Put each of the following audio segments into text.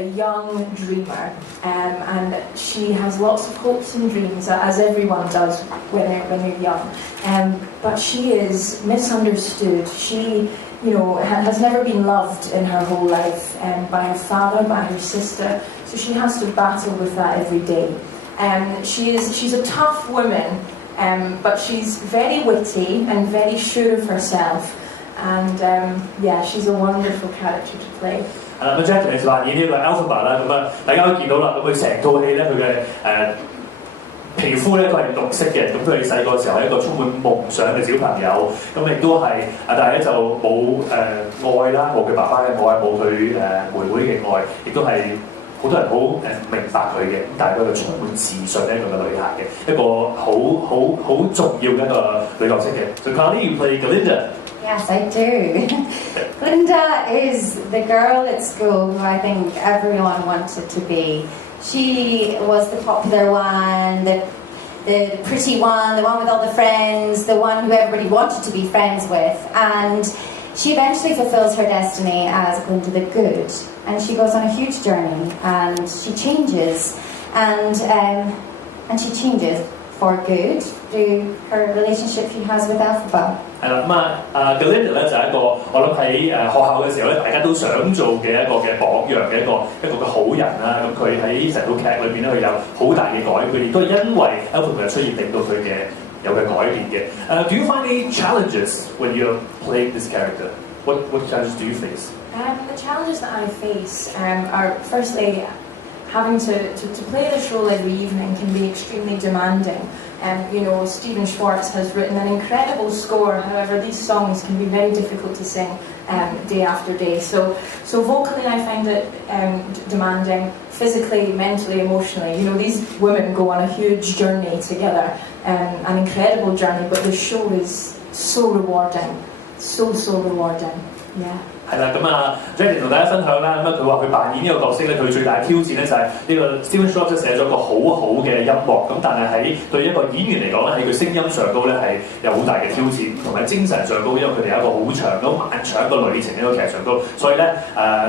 a young dreamer, and she has lots of hopes and dreams, as everyone does when they're young. But she is misunderstood. She, has never been loved in her whole life by her father, by her sister. So she has to battle with that every day. She's a tough woman, but she's very witty and very sure of herself. And she's a wonderful character to play. 係啦，咁 Jacqueline 就扮演呢個 Alphabet 啦，咁大家都見到啦，咁佢成套戲咧，佢嘅皮膚咧都係綠色嘅，咁佢細個時候係一個充滿夢想嘅小朋友，咁亦都係但係咧就冇愛啦，冇佢爸爸嘅愛，冇佢妹妹嘅愛，亦都係好多人好明白佢嘅，咁但係佢充滿自信呢一個嘅女孩嘅，一個好重要嘅一個女角色嘅。So Carly, you play Glinda. Yes, I do. Glinda is the girl at school who I think everyone wanted to be. She was the popular one, the pretty one, the one with all the friends, the one who everybody wanted to be friends with. And she eventually fulfills her destiny as Glinda the Good. And she goes on a huge journey and she changes. And she changes for good through her relationship she has with Elphaba. 係啦，Glinda 咧就係一個我諗喺學校嘅時候咧，大家都想做嘅一個嘅榜樣嘅一個嘅好人啦。咁佢喺成套劇裏邊咧，佢有好大嘅改變，亦都係因為 Elphaba 嘅出現，令到佢嘅有嘅改變嘅。Do you find any challenges when you're playing this character? What challenges do you face? The challenges that I face are firstly having to play this role every evening can be extremely demanding. Stephen Schwartz has written an incredible score. However, these songs can be very difficult to sing day after day. So vocally, I find it demanding. Physically, mentally, emotionally. These women go on a huge journey together, an incredible journey. But the show is so rewarding, so rewarding. Yeah. 係啦，咁Jacqueline 同大家分享啦，佢話佢扮演呢個角色咧，佢最大挑戰咧就係呢個 Stephen Schwartz 寫咗個好嘅音樂，咁但係喺對一個演員嚟講咧，喺佢聲音上高咧係有好大嘅挑戰，同埋精神上高，因為佢哋有一個好長、好漫長一個旅程，一個劇上高，所以咧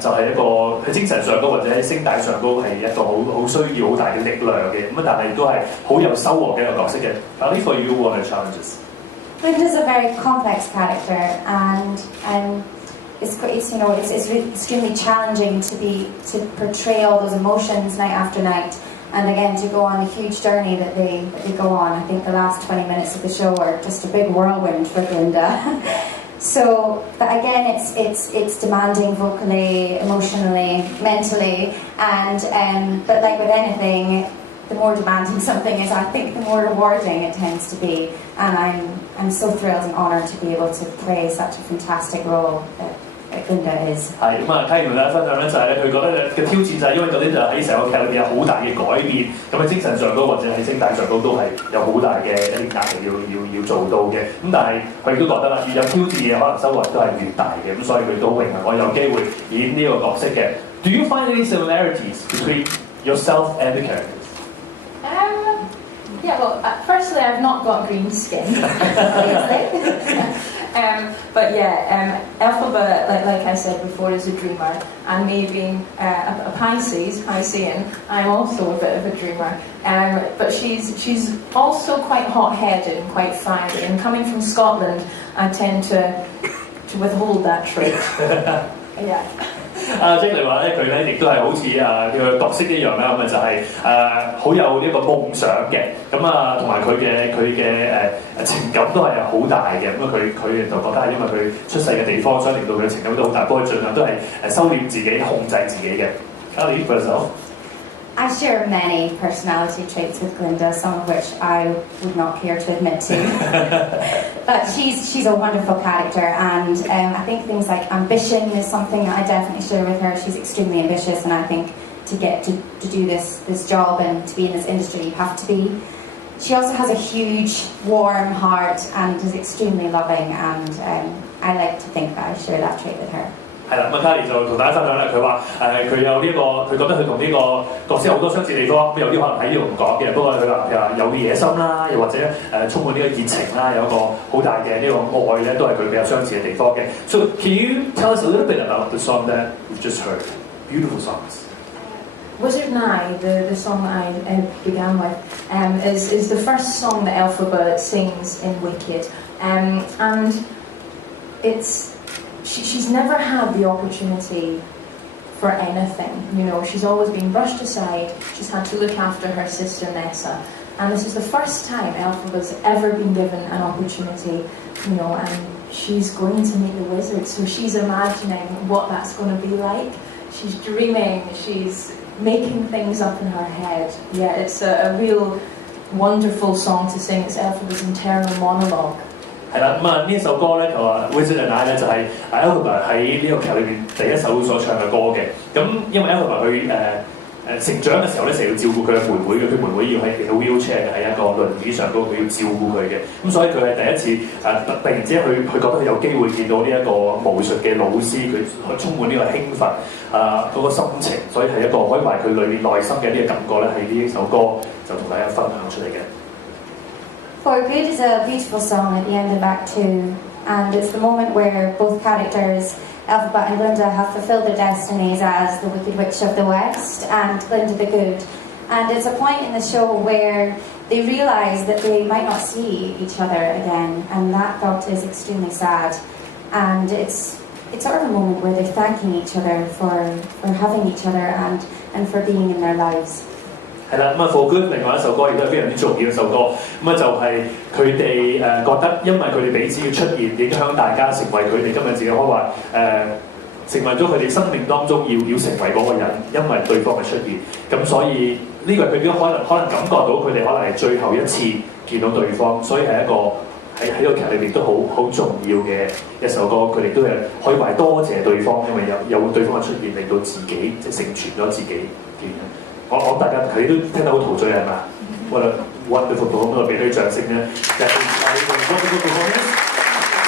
就係一個喺精神上高或者喺聲帶上高係一個好需要好大嘅力量嘅，咁但係亦都係好有收穫嘅一個角色嘅。Now, for you, what are the challenges? Glinda's a very complex character, and it's extremely challenging to portray all those emotions night after night, and again to go on a huge journey that they go on. I think the last 20 minutes of the show are just a big whirlwind for Glinda. So, but again, it's demanding vocally, emotionally, mentally, and but like with anything, the more demanding something is, I think the more rewarding it tends to be. And I'm so thrilled and honoured to be able to play such a fantastic role that Glinda is. 係咁Kay同大家分享咧就係咧，佢覺得嘅挑戰就係因為Glinda喺成個劇裏邊有好大嘅改變，咁喺精神上高或者喺聲帶上高都係有好大嘅一啲壓力要做到嘅。咁但係佢亦都覺得啦，越有挑戰嘅可能收穫都係越大嘅。咁所以佢都榮幸我有機會演呢個角色嘅。Do you find any similarities between yourself and the characters? Yeah, well, firstly, I've not got green skin, but yeah, Elphaba, like I said before, is a dreamer, and me being a Piscean, I'm also a bit of a dreamer. But she's also quite hot-headed and quite fiery, and coming from Scotland, I tend to withhold that trait. Yeah. Jacqueline 話咧，佢咧亦都係好似佢嘅角色一樣啦，咁就係好有呢個夢想嘅，咁同埋佢嘅情感都係好大嘅，咁佢就覺得係因為佢出世嘅地方，所以令到佢嘅情感都好大，不過盡量都係收斂自己、控制自己嘅。Carly, for yourself? I share many personality traits with Glinda, some of which I would not care to admit to. But she's a wonderful character, and I think things like ambition is something that I definitely share with her. She's extremely ambitious, and I think to get to do this job and to be in this industry, you have to be. She also has a huge, warm heart and is extremely loving, and I like to think that I share that trait with her. 係啦，Carly 就同大家分享啦，佢話佢有佢覺得佢同呢個角色好多相似地方，有啲可能喺呢度唔講嘅，不過佢話有野心啦，又或者充滿呢個熱情啦，有一個好大嘅呢個愛咧，都係佢比較相似嘅地方嘅。So can you tell us a little bit about the song that we've just heard? Beautiful songs. Wizard and I, the song that I began with, is the first song that Elphaba sings in Wicked, and she's never had the opportunity for anything, you know. She's always been brushed aside. She's had to look after her sister Nessa, and this is the first time Elphaba's ever been given an opportunity, you know, and she's going to meet the wizard, so she's imagining what that's going to be like. She's dreaming, she's making things up in her head. Yeah, it's a real wonderful song to sing. It's Elphaba's internal monologue. 係啦，咁啊呢首歌咧就話 Wizard and I 咧就係 Elphaba 喺呢個劇裏邊第一首所唱嘅歌嘅。咁因為 Elphaba 佢成長嘅時候咧，成日要照顧佢嘅妹妹嘅，佢妹妹要喺 wheelchair 嘅，喺一個輪椅上高，佢要照顧佢嘅。咁所以佢係第一次突然之間佢覺得佢有機會見到呢一個巫術嘅老師，佢充滿呢個興奮嗰個心情，所以係一個可以話佢裏面內心嘅呢個感覺咧，喺呢首歌就同大家分享出嚟嘅。For Good is a beautiful song at the end of Act 2, and it's the moment where both characters, Elphaba and Glinda, have fulfilled their destinies as the Wicked Witch of the West and Glinda the Good. And it's a point in the show where they realise that they might not see each other again, and that thought is extremely sad. And it's sort of a moment where they're thanking each other for having each other and for being in their lives. 係啦，咁啊 For Good 另外一首歌亦都係非常之重要一首歌，咁啊就係佢哋覺得，因為佢哋彼此嘅出現，影響大家成為佢哋今日自己可以話成為咗佢哋生命當中要成為嗰個人，因為對方嘅出現，咁所以呢個佢都可能感覺到佢哋可能係最後一次見到對方，所以係一個喺個劇裏邊都好重要嘅一首歌，佢哋都係可以話多謝對方，因為有對方嘅出現，令到自己即係成全咗自己嘅原因。我諗大家佢都聽得好陶醉係嘛？我哋 wonderful performance， 俾啲掌聲咧。Wonderful performance.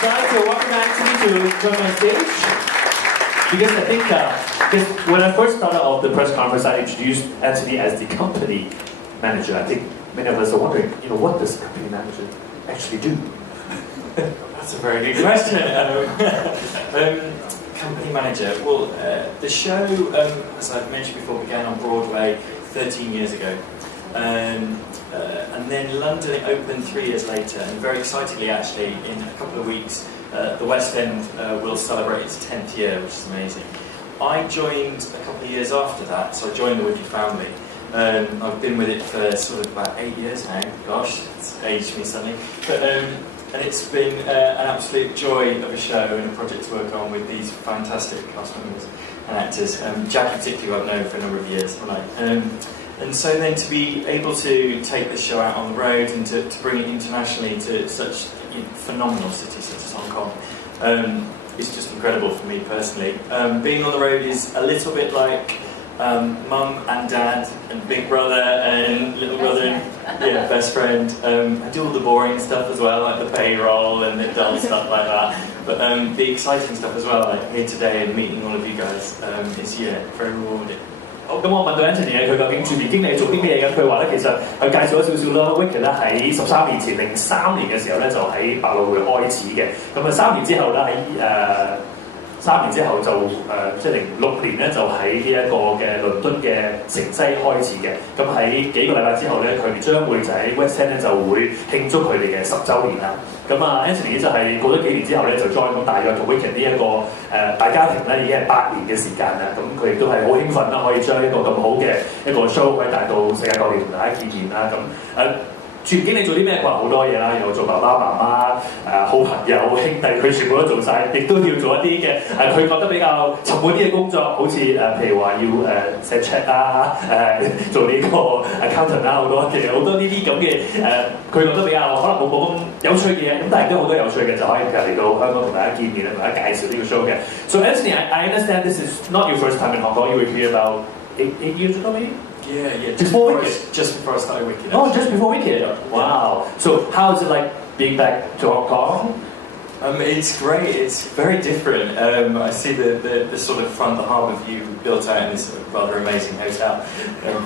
Guys, so welcome Anthony to join my stage. Because I think because when I first started off the press conference, I introduced Anthony as the company manager. I think many of us are wondering, you know, what does the company manager actually do? That's a very good question. Company manager. Well, the show, as I've mentioned before, began on Broadway 13 years ago. And then London opened 3 years later, and very excitingly actually, in a couple of weeks, the West End will celebrate its 10th year, which is amazing. I joined a couple of years after that, so I joined the Wicked family. I've been with it for sort of about 8 years now. Gosh, it's aged me suddenly. But, and it's been an absolute joy of a show and a project to work on with these fantastic cast members and actors. Jackie particularly I've known for a number of years. And so then to be able to take this show out on the road and to bring it internationally to such phenomenal cities such as Hong Kong is just incredible for me personally. Being on the road is a little bit like mum and dad and big brother and little brother and best friend. I do all the boring stuff as well, like the payroll and the dull stuff like that. But the exciting stuff as well, like here today and meeting all of you guys, is very rewarding. 好，咁我問到 Anthony 咧，佢究竟駐面經理做啲咩嘅？佢話咧，其實佢介紹咗少少啦。Wicked 咧喺13年前03年嘅時候咧，就喺百老匯開始嘅。咁啊3年之後咧喺3年之後就即係06年咧就喺呢一個嘅倫敦嘅城西開始嘅。咁喺幾個禮拜之後咧，佢哋將會就喺 West End 咧就會慶祝佢哋嘅10週年啦。咁啊 Anthony 就係過咗幾年之後咧就 join 咁大約同 Wicked 呢一個大家庭咧已經係8年嘅時間啦。咁佢亦都係好興奮啦，可以將一個咁好嘅一個 show 可以帶到世界各地同大家見面啦。咁駐面經理做啲咩？佢話好多嘢啦，有做爸爸媽媽、好朋友、兄弟，佢全部都做晒，亦都要做一啲嘅佢覺得比較沉悶啲嘅工作，好似譬如話要寫 check 啦，做呢個 accountant 啦，好多其實好多呢啲咁嘅佢覺得比較可能冇咁有趣嘅嘢，咁但係都好多有趣嘅就可以嚟到香港同大家見面啦，同大家介紹呢個 show 嘅。So Anthony, I understand this is not your first time in Hong Kong. You were here about 8 years ago, maybe? Yeah. Just before I started Wicked. Oh, just before Wicked. Wow. So how is it like being back to Hong Kong? It's great. It's very different. I see the sort of front, the harbour view built out in this rather amazing hotel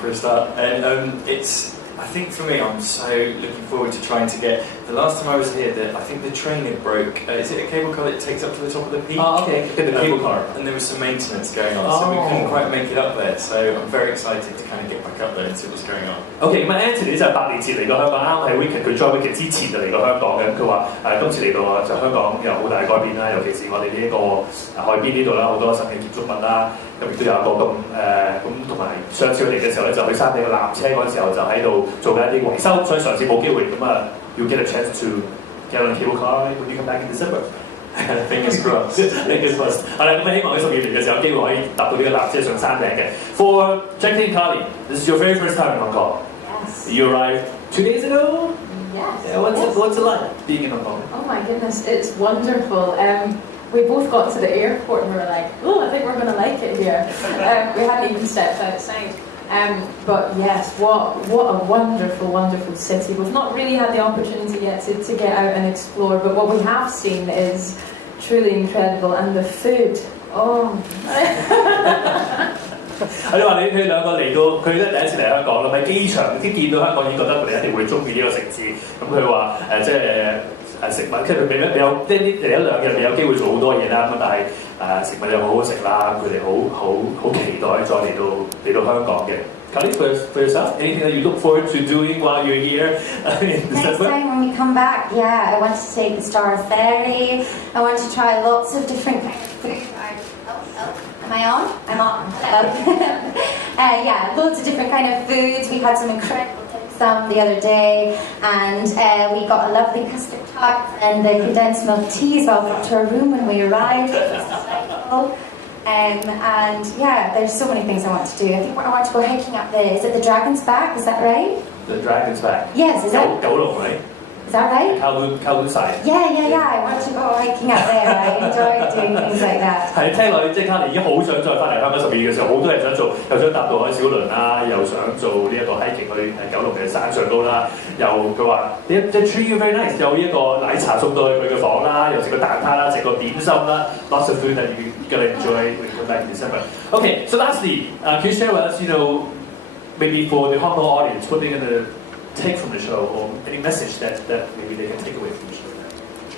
for a start, and it's I think for me, I'm so looking forward to trying to get. The last time I was here, I think the train had broke. Is it a cable car that takes up to the top of the peak? Oh, okay. Get the cable car. And there was some maintenance going on, so we couldn't quite make it up there. So I'm very excited to kind of get back up there and see what's going on. OK， 咁 Anthony 就係8年前嚟過香港，啱喺 Wicked 佢 join Wicked 之前就嚟過香港嘅。佢話今次嚟到就香港有好大改變啦，尤其是我哋呢一個海邊呢度啦，好多新嘅建築物啦，咁亦都有一個咁同埋上次佢嚟嘅時候咧，就去山頂嘅纜車嗰陣時候就喺度做緊一啲維修，所以上次冇機會咁啊。You'll get a chance to get on a cable car when you come back in December. Fingers crossed. Fingers crossed. 係啦，咁希望喺12月嘅時候有機會可以搭到呢個纜車上山頂嘅。For Jacqueline Hughes, this is your very first time in Hong Kong. Yes. You arrived 2 days ago. Yes. Yeah, what's it like being in Hong Kong? Oh my goodness, it's wonderful. We both got to the airport and we were like, oh, I think we're going to like it here. We hadn't even stepped outside. But yes, what a wonderful, wonderful city. We've not really had the opportunity yet to get out and explore, but what we have seen is truly incredible. And the food, oh. 你話佢兩個嚟到，佢都第一次嚟香港啦，喺機場啲見到香港已經覺得佢哋一定會中意呢個城市。咁佢話即係食物，即係佢未有即係嚟一兩日未有機會做好多嘢啦。咁但係食物又好好食啦，佢哋好期待再嚟到香港嘅。Kelly, for yourself, anything that you look forward to doing while you're here in Next December? time when we come back, yeah, I want to take the Star Ferry. I want to try lots of different kinds of food. Am I on? I'm on. Yeah, loads of different kind of foods. We had some incredible some the other day, and we got a lovely custard tart and the condensed milk tea as well to our room when we arrived. And yeah, there's so many things I want to do. I think I want to go hiking up is it the Dragon's Back? Is that right? The Dragon's Back. Yes, is that? 九龍 right? Is that right? Kowloon side. Yeah. I want to go hiking up there. I enjoy doing things like that. 係聽落去即刻已經好想再翻嚟香港12月嘅時候，好多人想做，又想搭渡海小輪啦，又想做呢一個 hiking 去九龍嘅山上高啦，又佢話你 treat you very nice， 有一個奶茶送到去佢嘅房啦，又食個蛋撻啦，食個點心啦 ，lots of food that you're gonna enjoy when you come back in December. Okay, so lastly, can you share with us, maybe for the Hong Kong audience, what they're gonna take from the show, or any message that maybe they can take away from the show?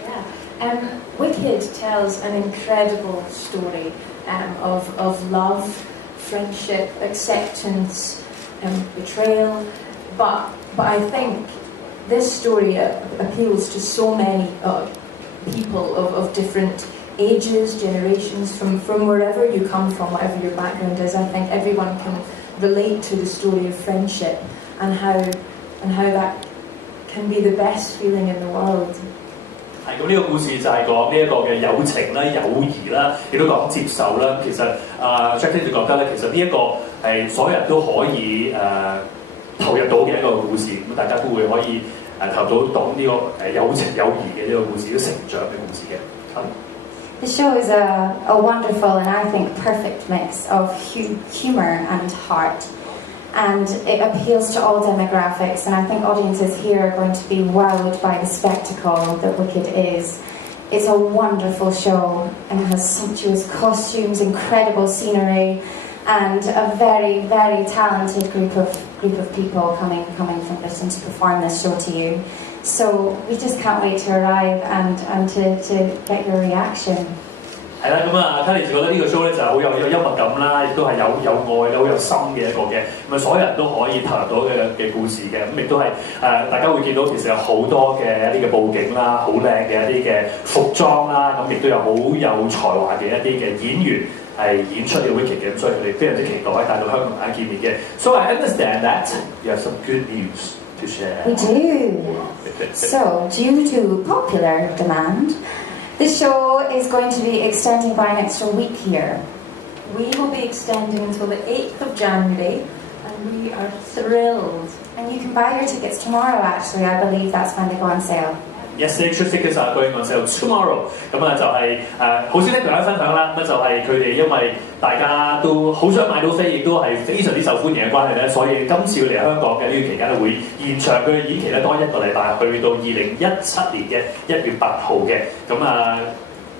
Yeah, Wicked tells an incredible story of love, friendship, acceptance, betrayal. But I think this story appeals to so many people of different ages, generations, from wherever you come from, whatever your background is. I think everyone can relate to the story of friendship and how that can be the best feeling in the world. 係咁，呢個故事就係講呢一個嘅友情啦、友誼啦，亦都講接受啦。其實Jacqueline 就覺得咧，其實呢一個係所有人都可以投入到嘅一個故事，咁大家都會可以投到懂呢個友情友誼嘅呢個故事，都成長嘅故事嘅。The show is a wonderful and I think perfect mix of humour and heart. And it appeals to all demographics, and I think audiences here are going to be wowed by the spectacle that Wicked is. It's a wonderful show, and it has sumptuous costumes, incredible scenery, and a very, very talented group of people coming from Britain to perform this show to you. So we just can't wait to arrive and to get your reaction. 係啦，咁啊 ，Kelly 就覺得呢個 show 咧就好有幽默感啦，亦都係有愛、好有心嘅一個嘅，咁啊所有人都可以投入到嘅故事嘅，咁亦都係大家會見到其實有好多嘅一啲嘅佈景啦，好靚嘅一啲嘅服裝啦，咁亦都有好有才華嘅一啲嘅演員係演出呢個 Wicked 嘅，咁所以佢哋非常之期待可以帶到香港大家見面嘅。So I understand that you have some good news to share. We do. So due to popular demand, the show is going to be extending by an extra week here. We will be extending until the 8th of January, and we are thrilled. And you can buy your tickets tomorrow, actually. I believe that's when they go on sale. Yes, the extra tickets are going on sale tomorrow. 咁啊就係好先咧同大家分享啦，咁就係佢哋因為大家都好想買到飛，亦都係非常之受歡迎嘅關係咧，所以今次嚟香港嘅呢個期間咧會延長佢嘅演期咧多1個禮拜，去到2017年嘅1月8號嘅。咁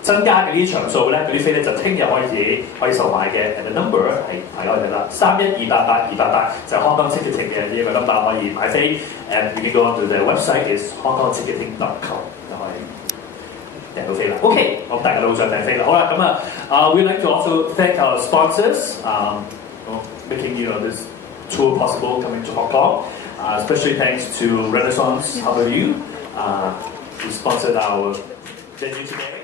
增加嘅呢啲場數咧，嗰啲飛咧就聽日開始可以售賣嘅。And the number 係大家睇啦，31288就係 Hong Kong Ticketing 嘅呢一個 number 可以買飛。And you can go on to the website is hongkongticketing.com 就可以訂到飛啦。OK， 咁大家都想訂飛啦。好啦，咁we'd like to also thank our sponsors, making this tour possible coming to Hong Kong. Especially thanks to Renaissance Harbourview, who sponsored our venue today.